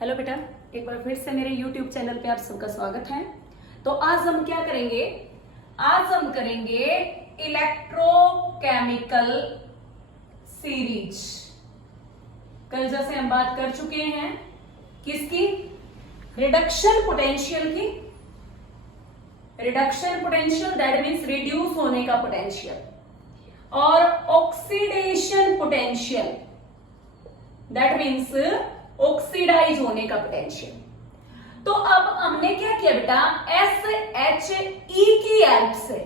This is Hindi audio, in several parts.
हेलो बेटा, एक बार फिर से मेरे YouTube चैनल पे आप सबका स्वागत है। तो आज हम क्या करेंगे? आज हम करेंगे इलेक्ट्रोकेमिकल सीरीज। कल जैसे हम बात कर चुके हैं किसकी? रिडक्शन पोटेंशियल की। Reduction potential that means reduce होने का पोटेंशियल, और oxidation potential that means oxidise होने का पोटेंशियल। तो अब हमने क्या किया बेटा? SHE की हेल्प से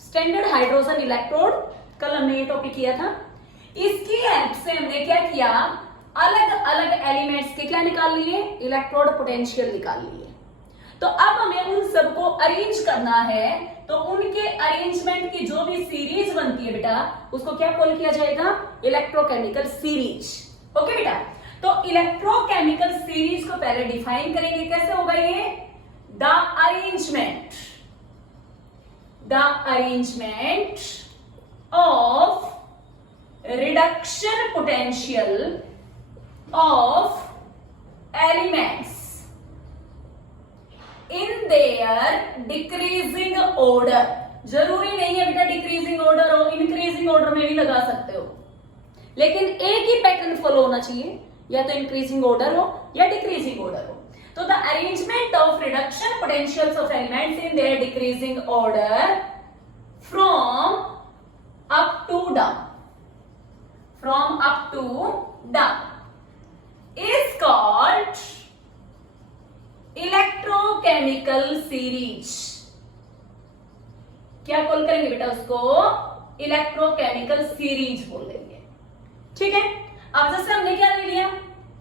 स्टैंडर्ड हाइड्रोजन इलेक्ट्रोड, कल हमने ये टॉपिक किया था, इसकी हेल्प से हमने क्या किया? अलग अलग एलिमेंट्स के क्या निकाल लिए? इलेक्ट्रोड पोटेंशियल निकाल लिए। तो अब हमें उन सबको अरेंज करना है, तो उनके अरेंजमेंट की जो भी सीरीज बनती है बेटा, उसको क्या कॉल किया जाएगा? Electrochemical series. ओके बेटा, तो इलेक्ट्रोकेमिकल सीरीज को पहले डिफाइन करेंगे। कैसे होगा ये? The arrangement of reduction potential of elements in their decreasing order. जरूरी नहीं है बेटा डिक्रीजिंग ऑर्डर हो, इंक्रीजिंग ऑर्डर में भी लगा सकते हो, लेकिन एक ही पैटर्न फॉलो होना चाहिए, या तो इंक्रीजिंग ऑर्डर हो या डिक्रीजिंग ऑर्डर हो। तो the arrangement of reduction potentials of elements in their decreasing order from up to down is called electrochemical series. क्या कॉल करेंगे बेटा उसको? इलेक्ट्रोकेमिकल सीरीज बोल देंगे। ठीक है, अब जैसे हमने क्या ले लिया,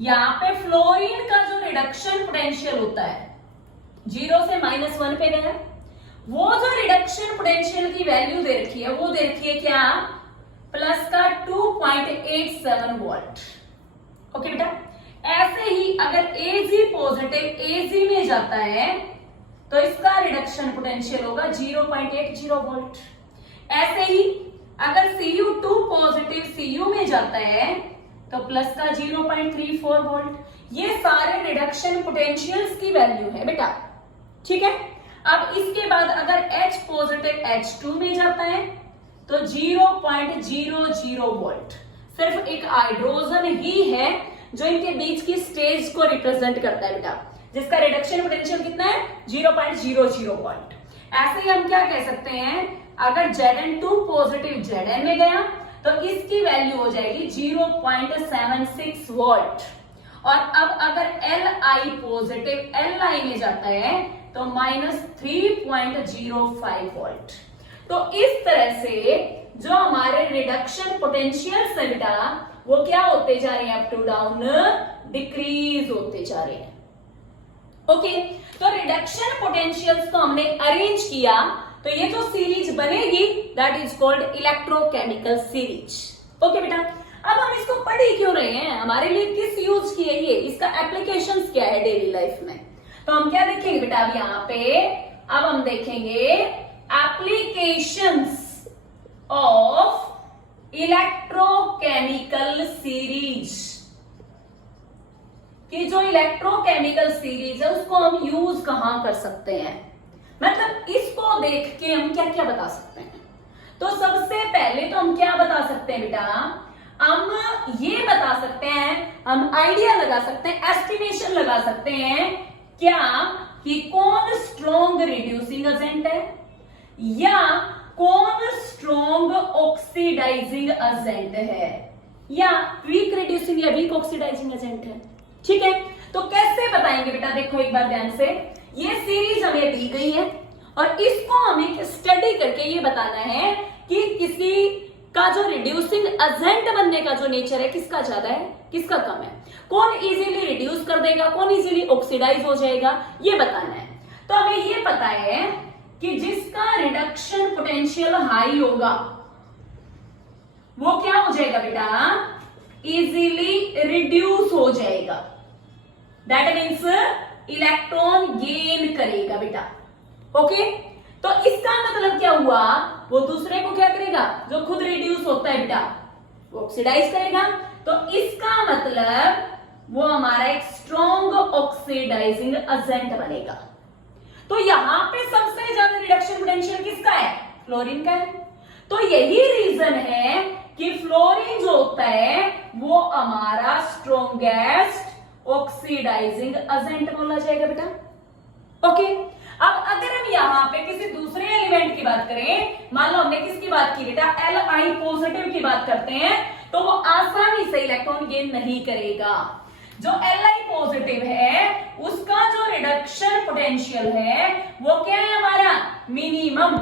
यहां पे फ्लोरीन का जो रिडक्शन पोटेंशियल होता है 0 से -1 पे गया, वो जो रिडक्शन पोटेंशियल की वैल्यू दे रखी है, वो दे रखी है क्या? प्लस का 2.87 वोल्ट। ओके बेटा, ऐसे ही अगर Ag पॉजिटिव Ag में जाता है तो इसका रिडक्शन पोटेंशियल होगा 0.80 वोल्ट। ऐसे ही अगर Cu2 पॉजिटिव Cu में जाता है तो प्लस का 0.34 वोल्ट। ये सारे रिडक्शन पोटेंशियल्स की वैल्यू है बेटा। ठीक है, अब इसके बाद अगर H पॉजिटिव H2 में जाता है तो 0.00 वोल्ट। सिर्फ एक हाइड्रोजन ही है जो इनके बीच की स्टेज को रिप्रेजेंट करता है बेटा, जिसका रिडक्शन पोटेंशियल कितना है? 0.00 वोल्ट। ऐसे ही हम क्या कह सकते हैं, अगर Zn2 पॉजिटिव Zn में गया तो इसकी वैल्यू हो जाएगी 0.76 वोल्ट। और अब अगर Li पॉजिटिव Li में जाता है तो -3.05 वोल्ट। तो इस तरह से जो हमारे रिडक्शन पोटेंशियल है बेटा, वो क्या होते जा रहे हैं? अप टू डाउन डिक्रीज होते जा रहे हैं। ओके, तो रिडक्शन पोटेंशियल्स को हमने अरेंज किया, तो ये जो सीरीज बनेगी that is called electrochemical series. Okay बेटा, अब हम इसको पढ़ ही क्यों रहे हैं? हमारे लिए किस यूज की है ये? इसका एप्लीकेशंस क्या है डेली लाइफ में? तो हम क्या देखेंगे बेटा अब यहाँ पे? अब हम देखेंगे एप्लीकेशंस ऑफ इलेक्ट्रोकेमिकल सीरीज। कि जो इलेक्ट्रोकेमिकल सीरीज है उसको हम यूज कहां कर सकते हैं, मतलब इसको देख के हम क्या क्या बता सकते हैं। तो सबसे पहले तो हम क्या बता सकते हैं बेटा? हम ये बता सकते हैं, हम आइडिया लगा सकते हैं, एस्टिमेशन लगा सकते हैं क्या कि कौन स्ट्रॉन्ग रिड्यूसिंग एजेंट है या कौन स्ट्रॉन्ग ऑक्सीडाइजिंग एजेंट है, या वीक रिड्यूसिंग या वीक ऑक्सीडाइजिंग एजेंट है। ठीक है, तो कैसे बताएंगे बेटा? देखो एक बार ध्यान से, ये सीरीज हमें दी गई है और इसको हमें स्टडी करके ये बताना है कि किसी का जो रिड्यूसिंग एजेंट बनने का जो नेचर है, किसका ज्यादा है किसका कम है, कौन इजीली रिड्यूस कर देगा, कौन इजीली ऑक्सीडाइज हो जाएगा, ये बताना है। तो हमें ये पता है कि जिसका रिडक्शन पोटेंशियल हाई होगा वो क्या हो जाएगा बेटा? इजीली रिड्यूस हो जाएगा। दैट मीन्स इलेक्ट्रॉन गेन करेगा बेटा। ओके, तो इसका मतलब क्या हुआ? वो दूसरे को क्या करेगा? जो खुद रिड्यूस होता है बेटा, वो ऑक्सीडाइज करेगा। तो इसका मतलब वो हमारा एक स्ट्रॉन्ग ऑक्सीडाइजिंग एजेंट बनेगा। तो यहां पे सबसे ज्यादा रिडक्शन पोटेंशियल किसका है? फ्लोरीन का है। तो यही रीजन है कि फ्लोरीन जो होता है वो हमारा स्ट्रॉन्गेस्ट ऑक्सीडाइजिंग एजेंट बोला जाएगा बेटा। ओके, अब अगर हम यहां पे किसी दूसरे एलिमेंट की बात करें, मान लो हमने किसकी बात की बेटा, Li पॉजिटिव की बात करते हैं, तो वो आसानी से इलेक्ट्रॉन गेन नहीं करेगा। जो Li पॉजिटिव है उसका जो रिडक्शन पोटेंशियल है वो क्या है हमारा? मिनिमम।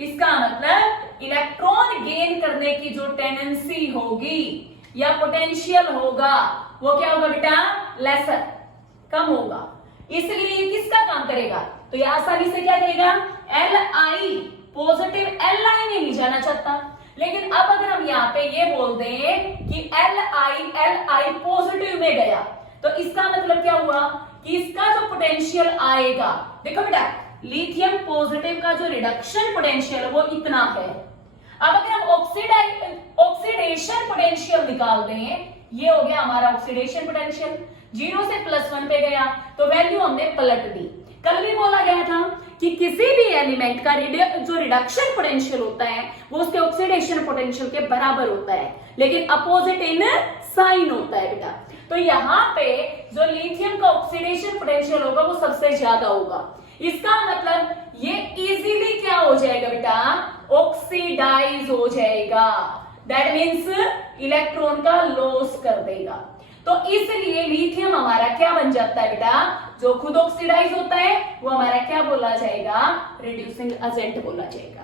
इसका मतलब इलेक्ट्रॉन गेन करने की जो टेंडेंसी होगी या पोटेंशियल होगा वो क्या होगा बेटा? लेसर, कम होगा। इसलिए ये किसका काम करेगा? तो ये आसानी से क्या करेगा? Li पॉजिटिव Li में नहीं जाना चाहता। लेकिन अब अगर हम यहाँ पे ये बोल दें कि Li पॉजिटिव में गया, तो इसका मतलब क्या हुआ कि इसका जो पोटेंशियल आएगा, देखो बेटा लिथियम पॉजिटिव का जो रिडक्शन पोटेंशियल है वो इतना है। अब अगर हम ऑक्सीडेशन पोटेंशियल निकाल दें, ये हो गया हमारा ऑक्सीडेशन पोटेंशियल, 0 से +1 पे गया तो वैल्यू हमने पलट दी। कल भी बोला गया था कि किसी भी एलिमेंट का जो रिडक्शन पोटेंशियल होता है वो उसके ऑक्सीडेशन पोटेंशियल के बराबर होता है, लेकिन अपोजिट इन साइन होता है बेटा। तो यहाँ पे जो लिथियम का ऑक्सीडेशन पोटेंशियल होगा वो सबसे ज्यादा होगा। इसका मतलब ये इजीली क्या हो जाएगा बेटा? ऑक्सीडाइज हो जाएगा। दैट मीन्स इलेक्ट्रॉन का लॉस कर देगा। तो इसलिए लिथियम हमारा क्या बन जाता है बेटा? जो खुद ऑक्सीडाइज होता है वो हमारा क्या बोला जाएगा? रिड्यूसिंग एजेंट बोला जाएगा।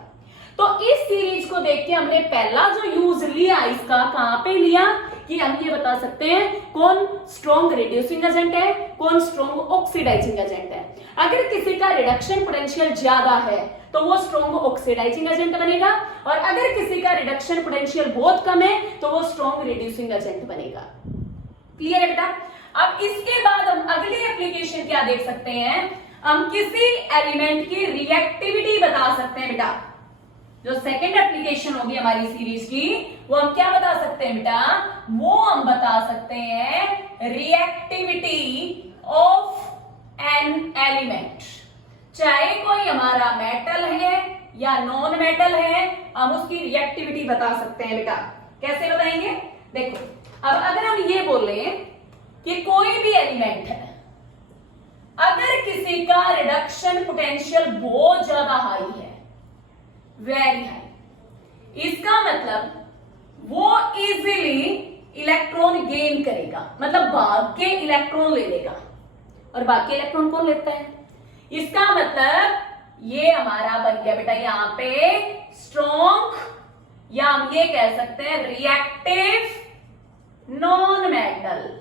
तो इस सीरीज को देख के हमने पहला जो यूज लिया इसका कहां पे लिया कि हम ये बता सकते हैं कौन स्ट्रॉन्ग रिड्यूसिंग एजेंट है, कौन स्ट्रॉन्ग ऑक्सीडाइजिंग एजेंट है। अगर किसी का रिडक्शन पोटेंशियल ज्यादा है तो वो स्ट्रॉन्ग ऑक्सीडाइजिंग एजेंट बनेगा, और अगर किसी का रिडक्शन पोटेंशियल बहुत कम है तो वो स्ट्रॉन्ग रिड्यूसिंग एजेंट बनेगा। क्लियर है बेटा? अब इसके बाद हम अगली एप्लीकेशन क्या देख सकते हैं? हम किसी एलिमेंट की रिएक्टिविटी बता सकते हैं बेटा। जो सेकंड एप्लीकेशन होगी हमारी सीरीज की वो हम क्या बता सकते हैं बेटा? वो हम बता सकते हैं रिएक्टिविटी ऑफ एन एलिमेंट। चाहे कोई हमारा मेटल है या नॉन मेटल है, हम उसकी रिएक्टिविटी बता सकते हैं बेटा। कैसे बताएंगे? देखो, अब अगर हम ये बोले कि कोई भी एलिमेंट है, अगर किसी का रिडक्शन पोटेंशियल बहुत ज्यादा हाई है, वेरी हाई, इसका मतलब वो इजीली इलेक्ट्रॉन गेन करेगा, मतलब भाग के इलेक्ट्रॉन ले लेगा। और बाकी इलेक्ट्रॉन कौन लेता है? इसका मतलब ये हमारा बन गया बेटा यहां पे स्ट्रॉन्ग, या हम ये कह सकते हैं रिएक्टिव नॉन मेटल।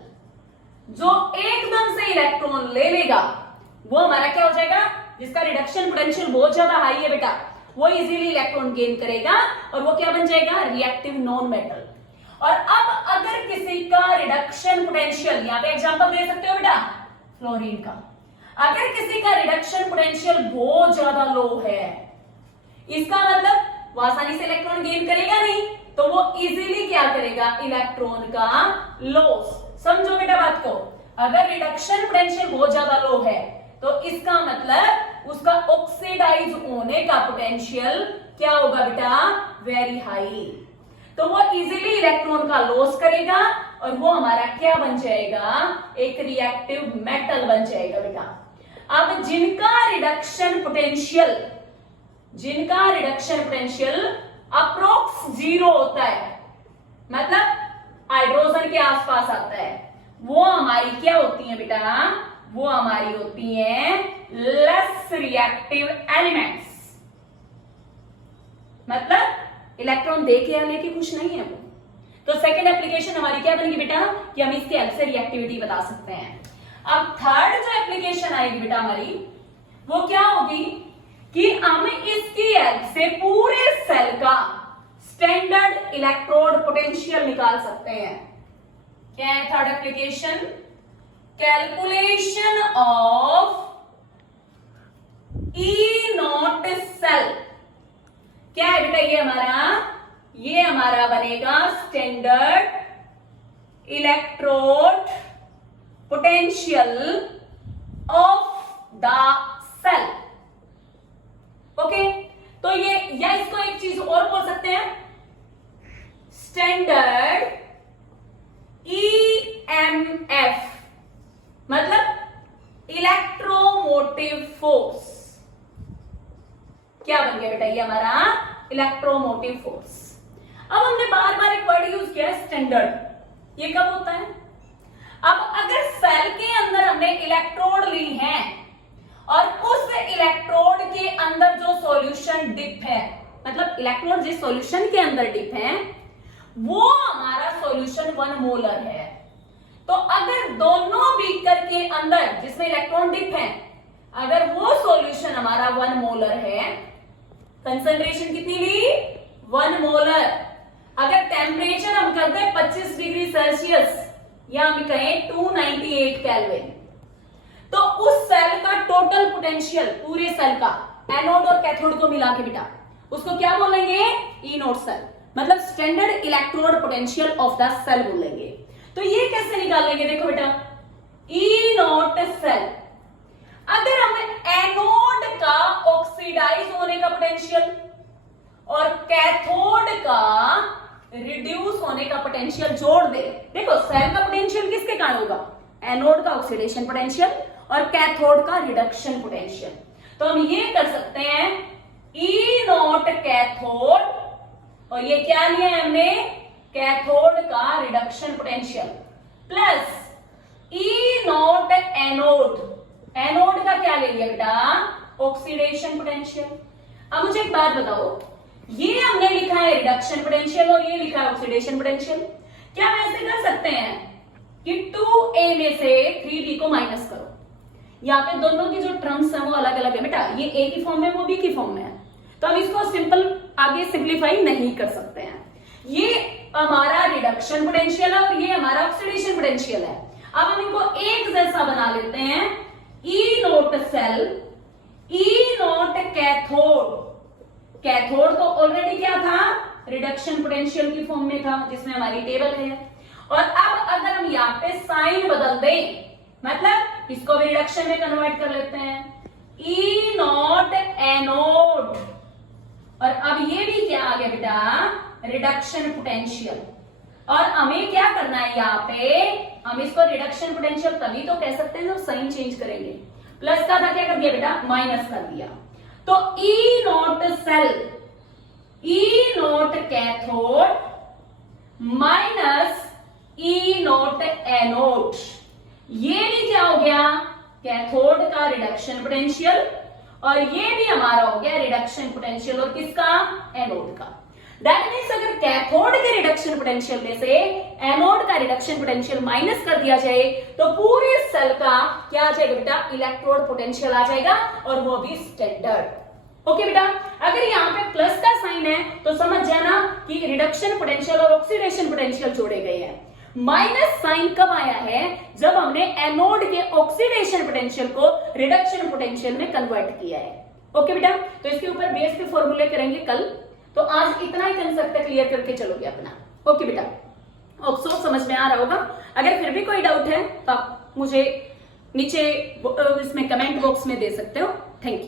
जो एकदम से इलेक्ट्रॉन ले लेगा वो हमारा क्या हो जाएगा? जिसका रिडक्शन पोटेंशियल बहुत ज्यादा हाई है बेटा, वो इजीली इलेक्ट्रॉन गेन करेगा और वो क्या बन जाएगा? Reactive non metal. और अब अगर किसी का रिडक्शन पोटेंशियल, यहां पे एग्जांपल दे सकते हो बेटा फ्लोरीन का, अगर किसी का रिडक्शन पोटेंशियल बहुत ज्यादा लो है, इसका मतलब वो आसानी से इलेक्ट्रॉन गेन करेगा नहीं, तो वो इजीली क्या करेगा? इलेक्ट्रॉन का लॉस। समझो बेटा बात को, अगर रिडक्शन पोटेंशियल बहुत ज्यादा लो है तो इसका मतलब उसका ऑक्सीडाइज होने का पोटेंशियल क्या होगा बेटा? Very high. तो वो इजीली इलेक्ट्रॉन का लॉस करेगा और वो हमारा क्या बन जाएगा? एक रिएक्टिव मेटल बन जाएगा बेटा। अब जिनका रिडक्शन पोटेंशियल अप्रोक्स 0 होता है, मतलब हाइड्रोजन के आसपास आता है, वो हमारी क्या होती है बेटा? वो हमारी होती है लेस रिएक्टिव एलिमेंट्स। मतलब इलेक्ट्रॉन दे के या लेके कुछ नहीं है वो। तो सेकंड एप्लीकेशन हमारी क्या बनेगी बेटा? कि हम इसके हेल्प से रिएक्टिविटी बता सकते हैं। अब थर्ड जो एप्लीकेशन आएगी बेटा हमारी वो क्या होगी कि हम इसकी हेल्प से पूरे सेल का स्टैंडर्ड इलेक्ट्रोड पोटेंशियल निकाल सकते हैं। क्या है third application? Calculation of E naught cell. क्या है बेटा? ये हमारा बनेगा standard electrode potential of the cell. Okay, तो ये, या इसको एक चीज और बोल सकते हैं, स्टैंडर्ड ईएमएफ, मतलब इलेक्ट्रोमोटिव फोर्स। क्या बन गया बेटा, ये हमारा इलेक्ट्रोमोटिव फोर्स। अब हमने बार बार एक वर्ड यूज किया है, स्टैंडर्ड। ये कब होता है? अब अगर सेल के अंदर हमने इलेक्ट्रोड ली है और उस इलेक्ट्रोड के अंदर जो सॉल्यूशन डिप है, मतलब इलेक्ट्रोड जिस सॉल्यूशन के अंदर डिप है वो हमारा सॉल्यूशन 1 मोलर है, तो अगर दोनों बीकर के अंदर जिसमें इलेक्ट्रॉन डिप है, अगर वो सॉल्यूशन हमारा 1 मोलर है, कंसंट्रेशन कितनी ली? 1 मोलर। अगर टेम्परेचर हम करते हैं 25 डिग्री सेल्सियस या हम कहें 298 केल्विन, तो उस सेल का टोटल पोटेंशियल, पूरे सेल का, एनोड और कैथोड को मिला के बेटा, उसको क्या बोलेंगे? ई नोट सेल, मतलब standard electrode potential of the cell बोलेंगे। तो ये कैसे निकालेंगे? देखो बेटा, ई नोट सेल, अगर हम एनोड का ऑक्सीडाइज होने का पोटेंशियल और कैथोड का रिड्यूस होने का पोटेंशियल जोड़ दे, देखो सेल का पोटेंशियल किसके कारण होगा? एनोड का ऑक्सीडेशन पोटेंशियल और कैथोड का रिडक्शन पोटेंशियल। तो हम ये कर सकते हैं, ई नोट कैथोड, और ये क्या लिया है हमने? कैथोड का रिडक्शन पोटेंशियल, प्लस ई नोट एनोड, एनोड का क्या ले लिया बेटा? Oxidation potential. अब मुझे एक बात बताओ, ये हमने लिखा है रिडक्शन पोटेंशियल और ये लिखा है ऑक्सीडेशन पोटेंशियल, क्या हम ऐसे कर सकते हैं कि 2a में से 3b को माइनस करो? यहाँ पे दोनों की जो टर्म्स हैं वो अलग अलग है बेटा, ये a की फॉर्म में, वो b की फॉर्म में है, तो हम इसको सिंपल आगे सिंप्लीफाई नहीं कर सकते हैं। ये हमारा रिडक्शन पोटेंशियल है और ये हमारा ऑक्सीडेशन पोटेंशियल है। अब हम इनको एक जैसा बना लेते हैं, ई नोट सेल, ई नोट कैथोड। कैथोड तो ऑलरेडी क्या था? रिडक्शन पोटेंशियल की फॉर्म में था, जिसमें हमारी टेबल है। और अब अगर हम यहाँ पे साइन बदल दें, मतलब इसको भी रिडक्शन में कन्वर्ट कर लेते हैं, ई नॉट एनोड, और अब ये भी क्या आ गया बेटा? Reduction potential. और हमें क्या करना है यहाँ पे? हम इसको रिडक्शन पोटेंशियल तभी तो कह सकते हैं जब साइन चेंज करेंगे। प्लस का था, क्या कर दिया बेटा? माइनस कर दिया। तो E naught cell, E naught cathode minus E naught anode, ये भी क्या हो गया? कैथोड का रिडक्शन पोटेंशियल, और ये भी हमारा हो गया रिडक्शन पोटेंशियल, और किसका? एनोड का। दैट मीन्स अगर कैथोड के रिडक्शन पोटेंशियल में से एनोड का रिडक्शन पोटेंशियल माइनस कर दिया जाए तो पूरे सेल का क्या आ जाएगा बेटा? इलेक्ट्रोड पोटेंशियल आ जाएगा, और वो भी स्टैंडर्ड। ओके बेटा, अगर यहाँ पे प्लस का साइन है तो समझ जाना कि रिडक्शन पोटेंशियल और ऑक्सीडेशन पोटेंशियल जोड़े गए हैं। माइनस साइन कब आया है? जब हमने एनोड के ऑक्सीडेशन पोटेंशियल को रिडक्शन पोटेंशियल में कन्वर्ट किया है। ओके बेटा, तो इसके ऊपर बेस पे फॉर्मूले करेंगे कल, तो आज इतना ही कंसेप्ट क्लियर करके चलोगे अपना। ओके बेटा, ऑप्शन समझ में आ रहा होगा। अगर फिर भी कोई डाउट है तो आप मुझे नीचे इसमें कमेंट बॉक्स में दे सकते हो। Thank you.